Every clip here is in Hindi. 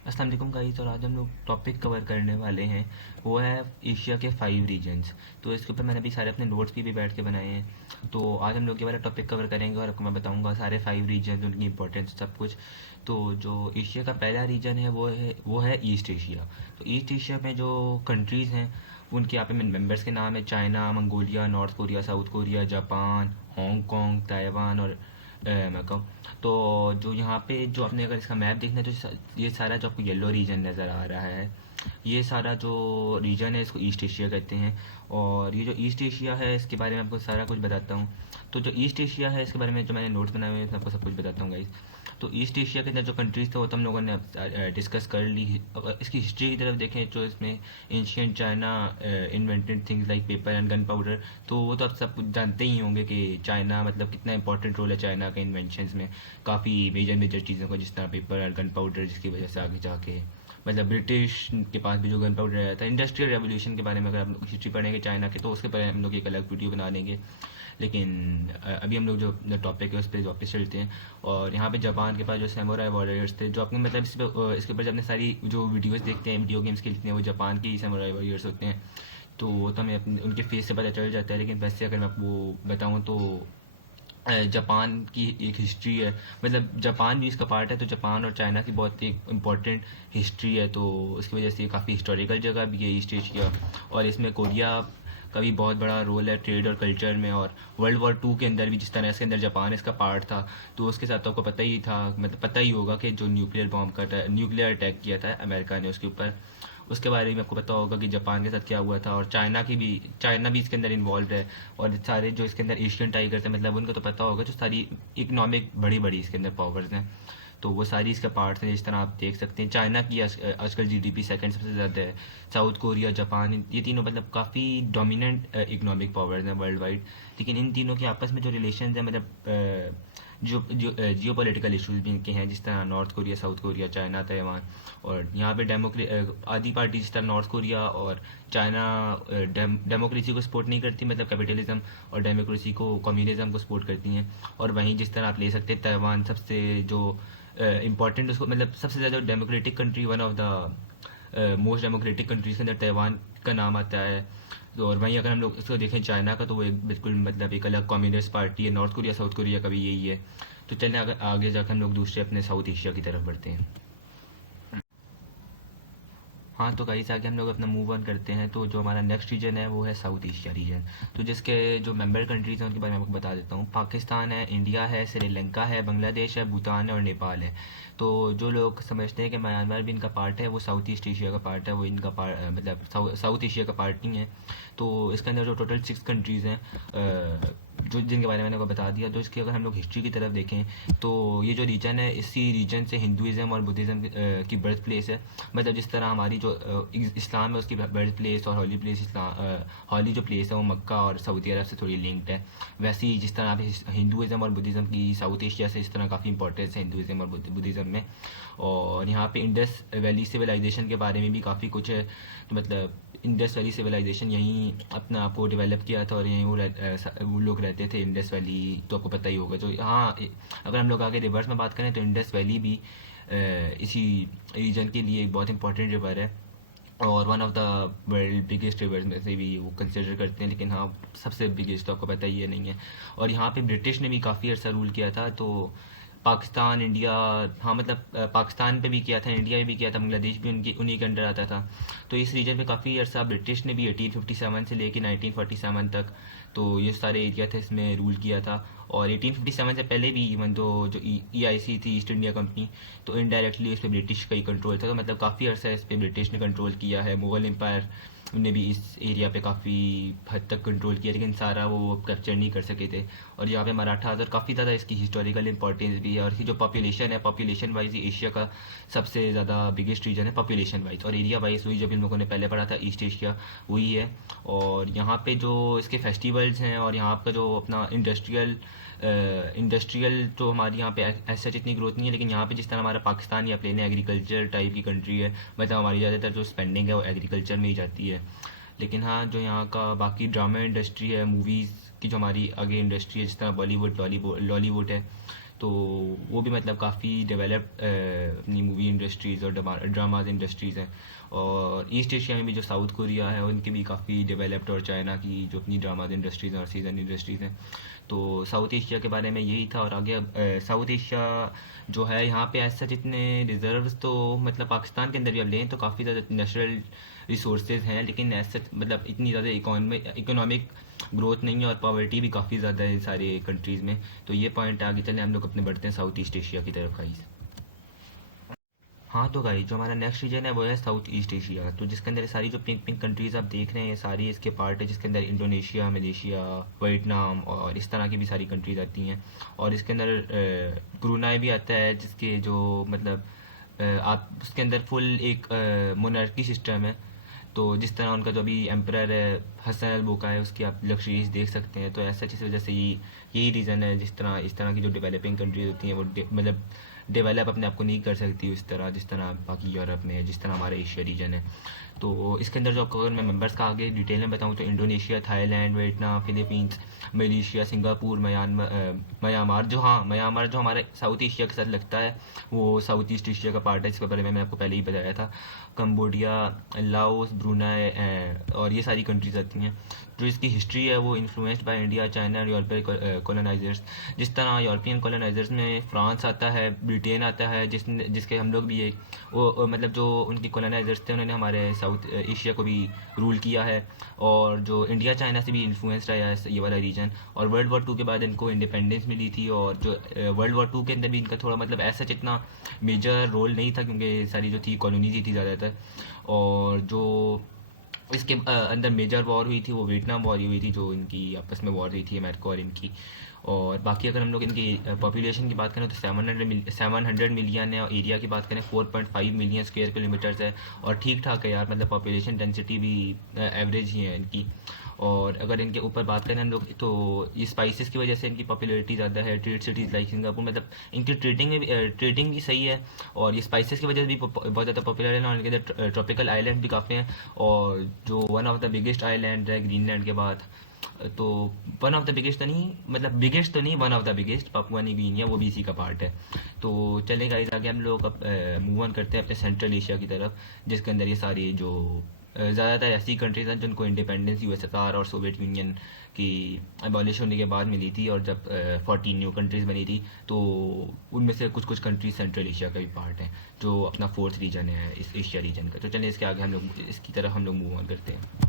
अस्सलाम वालेकुम गाइस। और आज हम लोग टॉपिक कवर करने वाले हैं, वो है एशिया के 5 रीजन्स। तो इसके ऊपर मैंने भी सारे अपने नोट्स भी बैठ के बनाए हैं। तो आज हम लोग ये वाला टॉपिक कवर करेंगे और आपको मैं बताऊंगा सारे 5 रीजन, उनकी इंपॉर्टेंस, सब कुछ। तो जो एशिया का पहला रीजन है वो है ईस्ट एशिया। तो ईस्ट एशिया में जो कंट्रीज़ हैं उनके यहाँ पे मेंबर्स के नाम है: China, Mongolia, north Korea, south Korea, Japan, Hong Kong, Taiwan और मैकाओ। तो जो यहाँ पे जो आपने अगर इसका मैप देखना है तो ये सारा जो आपको येलो रीजन नज़र आ रहा है, ये सारा जो रीजन है इसको ईस्ट एशिया कहते हैं। और ये जो ईस्ट एशिया है इसके बारे में आपको सारा कुछ बताता हूँ। तो जो ईस्ट एशिया है इसके बारे में जो मैंने नोट्स बनाए हुए हैं इसमें आपको सब कुछ बताता हूँ गाइस। तो ईस्ट एशिया के अंदर जो कंट्रीज़ थे वो तो हम लोगों ने डिस्कस कर ली। अगर इसकी हिस्ट्री की तरफ देखें तो इसमें ancient China invented things like paper and gun powder. तो वो तो आप सब कुछ जानते ही होंगे कि चाइना मतलब कितना इंपॉर्टेंट रोल है चाइना के इन्वेंशंस में, काफ़ी मेजर मेजर चीज़ों का, जिस तरह पेपर एंड गन पाउडर, जिसकी वजह से आगे जाके मतलब ब्रिटिश के पास भी जो गन पाउडर आया था। इंडस्ट्रियल रेवोल्यूशन के बारे में अगर हम लोग हिस्ट्री पढ़ेंगे चाइना के तो उसके बारे में हम लोग एक अलग वीडियो बना लेंगे। लेकिन अभी हम लोग जो टॉपिक है उस पर वापस चलते हैं। और यहाँ पे जापान के पास जो सैमुराई वॉरियर्स थे, जो आपने मतलब इसके ऊपर जब अपने सारी जो वीडियोस देखते हैं, वीडियो गेम्स खेलते हैं, वो जापान के ही सैमुराई वॉरियर्स होते हैं। तो वो तो हमें अपने उनके फेस से पता चल जाता है। लेकिन वैसे अगर मैं आपको बताऊँ तो जापान की एक हिस्ट्री है, मतलब जापान भी इसका पार्ट है। तो जापान और चाइना की बहुत एक इम्पॉर्टेंट हिस्ट्री है। तो उसकी वजह से ये काफ़ी हिस्टोरिकल जगह भी है ईस्ट एशिया। और इसमें कोरिया का भी बहुत बड़ा रोल है ट्रेड और कल्चर में। और वर्ल्ड वॉर 2 के अंदर भी जिस तरह इसके अंदर जापान इसका पार्ट था, तो उसके साथ तो आपको पता ही था, मतलब पता ही होगा कि जो न्यूक्लियर अटैक किया था अमेरिका ने उसके ऊपर, उसके बारे में आपको पता होगा कि जापान के साथ क्या हुआ था। और चाइना भी इसके अंदर इन्वॉल्व है। और सारे जो इसके अंदर एशियन टाइगर्स हैं, मतलब उनको तो पता होगा, जो सारी इकोनॉमिक बड़ी बड़ी इसके अंदर पावर्स हैं, तो वो सारी इसके पार्ट्स हैं। जिस तरह आप देख सकते हैं चाइना की आजकल जीडीपी सेकंड सबसे ज़्यादा है। साउथ कोरिया, जापान, ये तीनों मतलब काफ़ी डोमिनेंट इकोनॉमिक पावर्स हैं वर्ल्ड वाइड। लेकिन इन तीनों के आपस में जो रिलेशन है, मतलब जो जो जियो पोलिटिकल इशूज़ भी इनके हैं, जिस तरह north Korea, south Korea, China, Taiwan. और यहाँ पे आधी पार्टी जिस तरह नॉर्थ कोरिया और चाइना डेमोक्रेसी को सपोर्ट नहीं करती, मतलब कैपिटलिज्म, और डेमोक्रेसी को, कम्युनिज्म को सपोर्ट करती हैं। और वहीं जिस तरह आप ले सकते हैं ताइवान, सबसे जो इम्पोर्टेंट उसको मतलब सबसे ज़्यादा democratic country, one of the most democratic countries के अंदर ताइवान का नाम आता है। तो और वहीं अगर हम लोग इसको देखें चाइना का, तो वो एक बिल्कुल मतलब एक अलग कम्युनिस्ट पार्टी है। नॉर्थ कोरिया, साउथ कोरिया का भी यही है। तो चलें अगर आगे जाकर हम लोग दूसरे अपने साउथ एशिया की तरफ बढ़ते हैं। हाँ, तो गाइस आगे हम लोग अपना मूव ऑन करते हैं। तो जो हमारा नेक्स्ट रीजन है वो है साउथ एशिया रीजन। तो जिसके जो मेंबर कंट्रीज़ हैं उनके बारे में आपको बता देता हूँ। पाकिस्तान है, इंडिया है, श्रीलंका है, बांग्लादेश है, भूटान है और नेपाल है। तो जो लोग समझते हैं कि म्यांमार भी इनका पार्ट है, वो साउथ ईस्ट एशिया का पार्ट है, वो इनका पार्ट मतलब साउथ एशिया का पार्ट नहीं है। तो इसके अंदर जो टोटल 6 कंट्रीज़ हैं, जो जिनके बारे में मैंने आपको बता दिया। तो इसकी अगर हम लोग हिस्ट्री की तरफ देखें तो ये जो रीजन है, इसी रीजन से हिंदुज़म और बुद्धिज़्म की बर्थ प्लेस है। मतलब जिस तरह हमारी जो इस्लाम है उसकी बर्थ प्लेस और हॉली प्लेस, हॉली जो प्लेस है वो मक्का और सऊदी अरब से थोड़ी लिंक्ड है। वैसे ही जिस तरह आप हिंदुज़म और बुद्धिज़्म की साउथ एशिया से इस तरह काफ़ी इंपॉर्टेंस है हिंदुज़म और बुद्धिज़्म में। और यहाँ पे इंडस वैली सिविलाइजेशन के बारे में भी काफ़ी कुछ है। तो मतलब इंडस वैली सिविलाइजेशन यहीं अपना आपको डेवलप किया था और यहीं वो लोग रहते थे। इंडस वैली तो आपको पता ही होगा। जो हाँ, अगर हम लोग आगे रिवर्स में बात करें तो इंडस वैली भी इसी रीजन के लिए एक बहुत इंपॉर्टेंट रिवर है और one of the world biggest reverse में से भी वो कंसिडर करते हैं। लेकिन हाँ, सबसे बिगेस्ट तो आपको पता ही है नहीं है। और यहाँ पे ब्रिटिश ने भी काफ़ी अर्सा रूल किया था। तो पाकिस्तान, इंडिया, हाँ मतलब पाकिस्तान पे भी किया था, इंडिया में भी किया था, बांग्लादेश भी उनकी उन्हीं के अंडर आता था। तो इस रीजन में काफ़ी अर्सा ब्रिटिश ने भी 1857 से लेके 1947 तक, तो ये सारे एरिया थे इसमें रूल किया था। और 1857 से पहले भी इवन तो जो EIC थी, ईस्ट इंडिया कंपनी, तो इनडायरेक्टली इस पर ब्रिटिश का ही कंट्रोल था। तो मतलब काफ़ी अर्सा इस पर ब्रिटिश ने कंट्रोल किया है। मुग़ल एम्पायर ने भी इस एरिया पे काफ़ी हद तक कंट्रोल किया, लेकिन सारा वो कैप्चर नहीं कर सके थे। और यहाँ पे मराठा और काफ़ी ज़्यादा इसकी हिस्टोरिकल इंपॉर्टेंस भी है। और इसकी जो पॉपुलेशन है, पॉपुलेशन वाइज एशिया का सबसे ज़्यादा बिगेस्ट रीजन है पॉपुलेशन वाइज। और एरिया वाइज वही जब इन लोगों ने पहले पढ़ा था, ईस्ट एशिया वही है। और यहाँ पे जो इसके फेस्टिवल्स हैं और यहाँ का जो अपना इंडस्ट्रियल तो हमारी यहाँ पे ऐसा सच इतनी ग्रोथ नहीं है। लेकिन यहाँ पे जिस तरह हमारा पाकिस्तान या प्लेन एग्रीकल्चर टाइप की कंट्री है, मतलब हमारी ज़्यादातर जो स्पेंडिंग है वो एग्रीकल्चर में ही जाती है। लेकिन हाँ, जो यहाँ का बाकी ड्रामा इंडस्ट्री है, मूवीज़ की जो हमारी आगे इंडस्ट्री है, जिस तरह बॉलीवुड, लॉलीवुड है, तो वो भी मतलब काफ़ी डेवलप्ड अपनी मूवी इंडस्ट्रीज़ और ड्रामाज इंडस्ट्रीज़ हैं। और ईस्ट एशिया में भी जो साउथ कोरिया है उनकी भी काफ़ी डेवलप्ड, और चाइना की जो अपनी ड्रामाज इंडस्ट्रीज़ हैं और सीजन इंडस्ट्रीज़ हैं। तो साउथ एशिया के बारे में यही था। और आगे अब साउथ एशिया जो है यहाँ पे ऐसा जितने रिजर्व्स तो मतलब पाकिस्तान के अंदर भी अब लें तो काफ़ी ज़्यादा नेचुरल रिसोर्सेज हैं, लेकिन ऐसा मतलब इतनी ज़्यादा इकोनॉमिक ग्रोथ नहीं है, और पॉवर्टी भी काफ़ी ज़्यादा है इन सारे कंट्रीज़ में। तो ये पॉइंट आगे चले हम लोग अपने बढ़ते हैं साउथ ईस्ट एशिया की तरफ गाइस। हाँ तो गाइस जो हमारा नेक्स्ट रीजन है वो है साउथ ईस्ट एशिया, तो जिसके अंदर ये सारी जो पिंक पिंक कंट्रीज़ आप देख रहे हैं ये सारी इसके पार्ट है, जिसके अंदर इंडोनेशिया, मलेशिया, वियतनाम और इस तरह की भी सारी कंट्रीज़ आती हैं। और इसके अंदर ब्रुनाई भी आता है, जिसके जो मतलब आप उसके अंदर फुल एक मोनार्की सिस्टम है। तो जिस तरह उनका जो अभी एम्परर है हसन अल बोका है, उसकी आप लग्जरीज देख सकते हैं। तो ऐसा इस वजह से यही रीज़न है, जिस तरह इस तरह की जो डेवलपिंग कंट्रीज होती हैं वो मतलब डेवलप अपने आप को नहीं कर सकती उस तरह जिस तरह बाकी यूरोप में है, जिस तरह हमारा एशिया रीजन है। तो इसके अंदर जो आपको अगर मैं मेंबर्स का आगे डिटेल में बताऊं तो Indonesia, Thailand, Vietnam, Philippines, Malaysia, Singapore, Myanmar जो, हाँ म्यांमार जो हमारे साउथ एशिया के साथ लगता है वो साउथ ईस्ट एशिया का पार्ट है, इसके बारे में मैंने आपको पहले ही बताया था। कंबोडिया, लाओस, ब्रुनाई और ये सारी कंट्रीज आती हैं। जो इसकी हिस्ट्री है वो इन्फ्लुएंस्ड बाय इंडिया, चाइना और यूरोपियन कॉलोनाइजर्स। जिस तरह यूरोपियन कॉलोनाइजर्स में फ्रांस आता है, ब्रिटेन आता है, जिसके हम लोग भी एक मतलब जो उनके कॉलोनाइजर्स थे उन्होंने हमारे साउथ एशिया को भी रूल किया है। और जो इंडिया चाइना से भी इन्फ्लुएंस्ड रहा है ये वाला रीजन। और वर्ल्ड वॉर 2 के बाद इनको इंडिपेंडेंस मिली थी, और जो वर्ल्ड वॉर 2 के अंदर भी इनका थोड़ा मतलब ऐसा इतना मेजर रोल नहीं था, क्योंकि सारी जो थी कॉलोनीज ही थी ज़्यादातर। और जो इसके अंदर मेजर वॉर हुई थी वो वियतनाम वॉर ही हुई थी, जो इनकी आपस में वॉर हुई थी अमेरिका और इनकी। और बाकी अगर हम लोग इनकी पॉपुलेशन की बात करें तो 700 मिलियन है, और एरिया की बात करें 4.5 मिलियन स्क्वायर किलोमीटर्स है। और ठीक ठाक है यार, मतलब पॉपुलेशन डेंसिटी भी एवरेज ही है इनकी। और अगर इनके ऊपर बात करें हम लोग तो ये स्पाइसेस की वजह से इनकी पॉपुलैरिटी ज़्यादा है। ट्रेड सिटीज़ लाइक सिंगापुर, मतलब इनकी ट्रेडिंग भी सही है, और ये स्पाइसेस की वजह से भी बहुत ज़्यादा पॉपुलर है ना। इनके अंदर ट्रॉपिकल आइलैंड भी काफ़ी हैं, और जो one of the biggest island है ग्रीनलैंड के बाद। तो वन ऑफ द बिगेस्ट तो नहीं, मतलब बिगेस्ट तो नहीं, one of the biggest Papua New Guinea है, वो भी इसी का पार्ट है। तो चले गाइस आगे हम लोग अब मूव ऑन करते हैं अपने सेंट्रल एशिया की तरफ, जिसके अंदर ये सारी जो ज़्यादातर ऐसी कंट्रीज हैं जिनको इंडिपेंडेंस यूएसएसआर और सोवियत यूनियन की एबॉलिश होने के बाद मिली थी, और जब 14 न्यू कंट्रीज़ बनी थी तो उनमें से कुछ कुछ कंट्रीज सेंट्रल एशिया का भी पार्ट है, जो अपना फोर्थ रीजन है इस एशिया रीजन का। तो चलिए इसके आगे हम लोग इसकी तरफ हम लोग मूव ऑन करते हैं।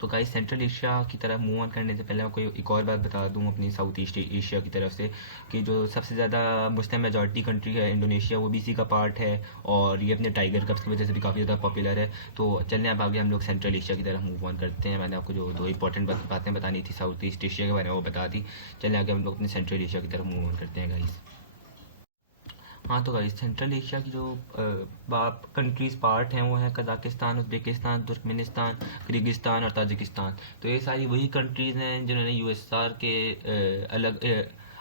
तो गाइस सेंट्रल एशिया की तरफ मूव ऑन करने से पहले मैं कोई एक और बात बता दूं अपनी साउथ ईस्ट एशिया की तरफ से, कि जो सबसे ज़्यादा मुस्लिम मेजॉरिटी कंट्री है इंडोनेशिया, वो भी इसी का पार्ट है। और ये अपने टाइगर कप्स की वजह से भी काफ़ी ज़्यादा पॉपुलर है। तो चलने अब आगे हम लोग सेंट्रल एशिया की तरफ मूव ऑन करते हैं। मैंने आपको जो दो इंपॉर्टेंट बातें बतानी थी साउथ ईस्ट एशिया के बारे में वो बता दी। चलने आगे हम लोग अपने सेंट्रल एशिया की तरफ मूव ऑन करते हैं गाइस। हाँ तो गाइस सेंट्रल एशिया की जो कंट्रीज पार्ट हैं वो है कजाकिस्तान, उज़्बेकिस्तान, तुर्कमेनिस्तान, किर्गिस्तान और ताजिकिस्तान। तो ये सारी वही कंट्रीज़ हैं जिन्होंने यूएसएसआर के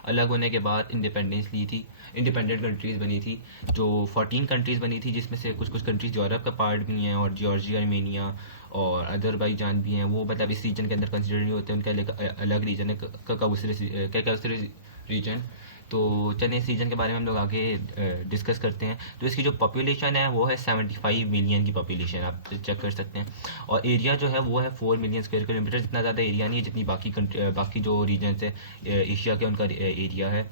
अलग होने के बाद इंडिपेंडेंस ली थी, इंडिपेंडेंट कंट्रीज़ बनी थी। जो 14 कंट्रीज़ बनी थी, जिसमें से कुछ कुछ कंट्रीज़ यूरोप का पार्ट भी हैं, और जॉर्जिया, आर्मेनिया और अजरबैजान भी हैं। वो मतलब इस रीजन के अंदर कंसिडर नहीं होते, उनका अलग रीजन है काकाउसरी रीजन। तो चलिए इस रीजन के बारे में हम लोग आगे डिस्कस करते हैं। तो इसकी जो पॉपुलेशन है वो है 75 मिलियन की पॉपुलेशन, आप चेक कर सकते हैं। और एरिया जो है वो है 4 मिलियन स्क्वायर किलोमीटर, जितना ज़्यादा एरिया नहीं है जितनी बाकी जो रीजन है एशिया के उनका एरिया है।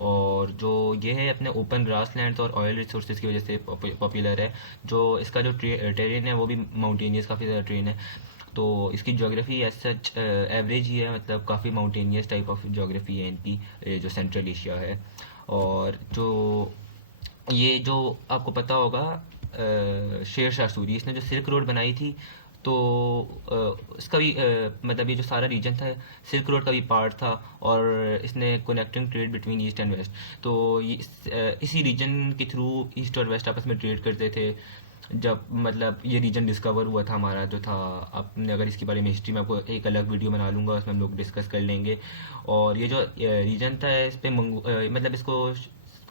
और जो ये है अपने ओपन ग्रास लैंड और ऑयल रिसोर्सेज की वजह से पॉपुलर है। जो इसका जो टेरेन है वो भी माउंटेनियस काफ़ी ज़्यादा ट्रेन है। तो इसकी जोग्राफ़ी एज सच एवरेज ही है, मतलब काफ़ी माउंटेनियस टाइप ऑफ जोग्राफ़ी है इनकी जो सेंट्रल एशिया है। और जो ये जो आपको पता होगा शेर शाह सूरी, इसने जो सिल्क रोड बनाई थी, तो इसका भी मतलब ये जो सारा रीजन था सिल्क रोड का भी पार्ट था, और इसने connecting trade between east and west. तो ये इसी रीजन के थ्रू ईस्ट और वेस्ट आपस में ट्रेड करते थे, जब मतलब ये रीजन डिस्कवर हुआ था हमारा जो था। आपने अगर इसके बारे में हिस्ट्री में आपको एक अलग वीडियो बना लूँगा, उसमें हम लोग डिस्कस कर लेंगे। और ये जो रीजन था इस पे मतलब इसको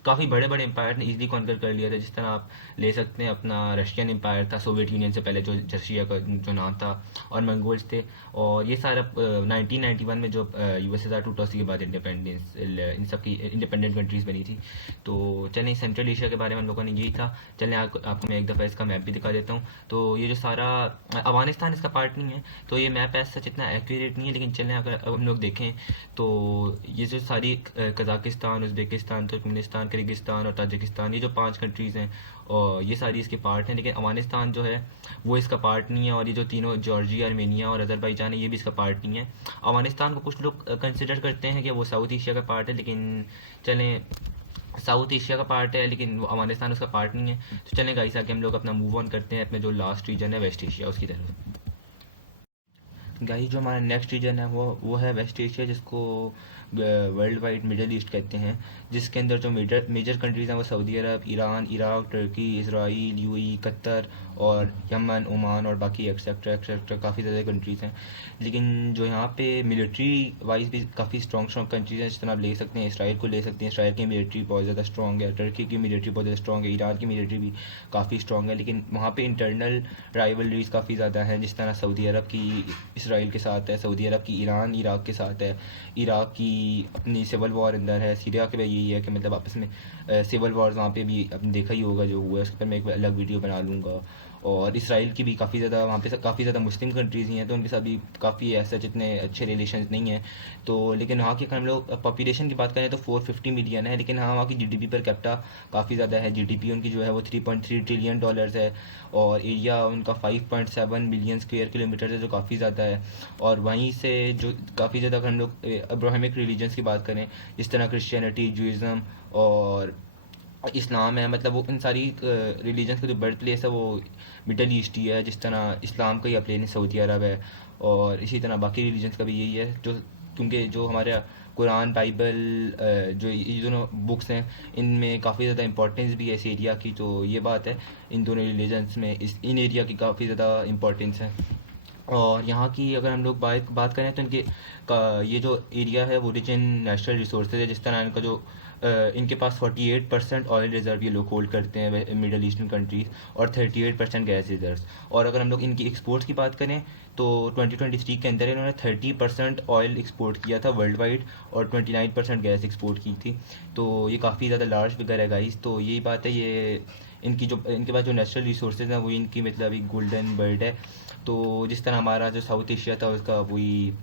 काफ़ी बड़े बड़े एम्पायर ने ईजिली कॉन्कर कर लिया था। जिस तरह आप ले सकते हैं अपना रशियन एम्पायर था, सोवियत यूनियन से पहले जो रशिया का जो नाम था, और मंगोल्स थे। और ये सारा 1991 में जो यूएसएसआर टूटा के बाद इंडिपेंडेंस इन सब की इंडिपेंडेंट कंट्रीज़ बनी थी। तो चलें, सेंट्रल एशिया के बारे में हम लोगों ने यही था। चलें आपको मैं एक दफ़ा इसका मैप भी दिखा देता हूँ। तो ये जो सारा अफगानिस्तान इसका पार्ट नहीं है, तो ये मैप ऐसा सच इतना एक्यूरेट नहीं है, लेकिन चलें अगर हम लोग देखें तो ये जो सारी कज़ाकिस्तान, उज़्बेकिस्तान, तुर्कमेनिस्तान, किर्गिस्तान और ताजिकिस्तान, ये जो 5 कंट्रीज़ हैं और ये सारी इसके पार्ट हैं। लेकिन अफगानिस्तान जो है वो इसका पार्ट नहीं है, और ये जो तीनों जॉर्जिया, आर्मेनिया और अज़रबैजान है, ये भी इसका पार्ट नहीं है। अफगानिस्तान को कुछ लोग कंसिडर करते हैं कि वो साउथ एशिया का पार्ट है, लेकिन चलें, साउथ एशिया का पार्ट है लेकिन वो अफगानिस्तान उसका पार्ट नहीं है। तो चलें गाइस, आके हम लोग अपना मूव ऑन करते हैं अपने जो लास्ट रीजन है वेस्ट एशिया उसकी तरफ। गाइस, जो हमारा नेक्स्ट रीजन है वो है वेस्ट एशिया, जिसको वर्ल्ड वाइड मिडल ईस्ट कहते हैं। जिसके अंदर जो मेजर कंट्रीज़ हैं वो Saudi Arabia, Iran, Iraq, Turkey, Israel, UAE, Qatar और यमन, ओमान और बाकी एक्सेट्रा एक्सेट्रा काफ़ी ज़्यादा कंट्रीज़ हैं। लेकिन जो यहाँ पे मिलिट्री वाइज भी काफ़ी स्ट्रॉन्ग कंट्रीज़ हैं। जिस तरह आप ले सकते हैं इसराइल को ले सकते हैं, इसराइल की मिलिट्री बहुत ज़्यादा स्ट्रॉन्ग है, टर्की की मिलिट्री बहुत ज़्यादा स्ट्रॉन्ग है, ईरान की मिलिट्री भी काफ़ी स्ट्रॉन्ग है। लेकिन वहाँ पे इंटरनल राइवलरीज काफ़ी ज़्यादा हैं। जिस तरह सऊदी अरब की इसराइल के साथ है, सऊदी अरब की ईरान इराक के साथ है, इराक की अपनी सिविल वॉर अंदर है, सीरिया के भी यही है कि मतलब आपस में सिविल वॉर वहाँ पे भी आपने देखा ही होगा जो हुआ है, उस पर मैं एक अलग वीडियो बना लूँगा। और इसराइल की भी काफ़ी ज़्यादा वहाँ पे काफ़ी ज़्यादा मुस्लिम कंट्रीज़ ही हैं, तो उनके साथ भी काफ़ी ऐसा जितने अच्छे रिलेशन नहीं हैं। तो लेकिन वहाँ की अगर हम लोग पॉपुलेशन की बात करें तो 450 मिलियन है, लेकिन हाँ वहाँ की जीडीपी पर कैपिटा काफ़ी ज़्यादा है। जीडीपी उनकी जो है वो $3.3 ट्रिलियन है, और एरिया उनका 5.7 बिलियन स्क्वायर किलोमीटर है, जो काफ़ी ज़्यादा है। और वहीं से जो काफ़ी ज़्यादा अगर हम लोग अब्राहमिक रिलीजन्स की बात करें, जिस तरह क्रिश्चियनिटी, जूइज़म और इस्लाम है, मतलब वो इन सारी रिलीजन्स का जो बर्थ प्लेस है वो मिडल ईस्ट ही है। जिस तरह इस्लाम का ही प्लेन सऊदी अरब है, और इसी तरह बाकी रिलीजन्स का भी यही है। जो क्योंकि जो हमारे कुरान, बाइबल, जो ये दोनों बुक्स हैं, इनमें काफ़ी ज़्यादा इंपॉर्टेंस भी है इस एरिया की। तो ये बात है, इन दोनों रिलीजन्स में इन एरिया की काफ़ी ज़्यादा इंपॉर्टेंस है। और यहाँ की अगर हम लोग बात करें तो इनके ये जो एरिया है वो रिच इन नेचुरल रिसोर्सेज है। जिस तरह इनका जो इनके पास 48% ऑयल रिजर्व ये लोग होल्ड करते हैं मिडल ईस्टर्न कंट्रीज़, और 38% गैस रिजर्व। और अगर हम लोग इनकी एक्सपोर्ट्स की बात करें तो 2023 के अंदर इन्होंने 30% ऑयल एक्सपोर्ट किया था वर्ल्ड वाइड, और 29% गैस एक्सपोर्ट की थी। तो ये काफ़ी ज़्यादा लार्ज फिगर है गाइस। तो यही बात है, ये इनके पास जो नेचुरल रिसोर्सेज हैं वही इनकी मतलब एक गोल्डन बर्ड है। तो जिस तरह हमारा जो साउथ एशिया था उसका वही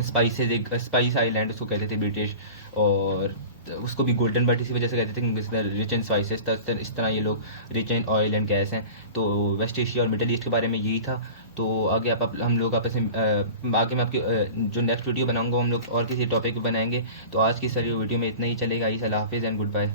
स्पाइसेस, एक स्पाइस आइलैंड उसको कहते थे ब्रिटिश, और उसको भी गोल्डन बर्ड इसी वजह से कहते थे क्योंकि इसमें रिच इन स्पाइसेस था। इस तरह ये लोग rich in oil and gas हैं। तो वेस्ट एशिया और मिडल ईस्ट के बारे में यही था। तो आगे हम लोग आपस में आगे मैं आपकी जो नेक्स्ट वीडियो बनाऊंगा हम लोग और किसी टॉपिक पे बनाएंगे। तो आज की सारी वीडियो में इतना ही चलेगा। अल्लाह हाफिज़ एंड गुड बाय।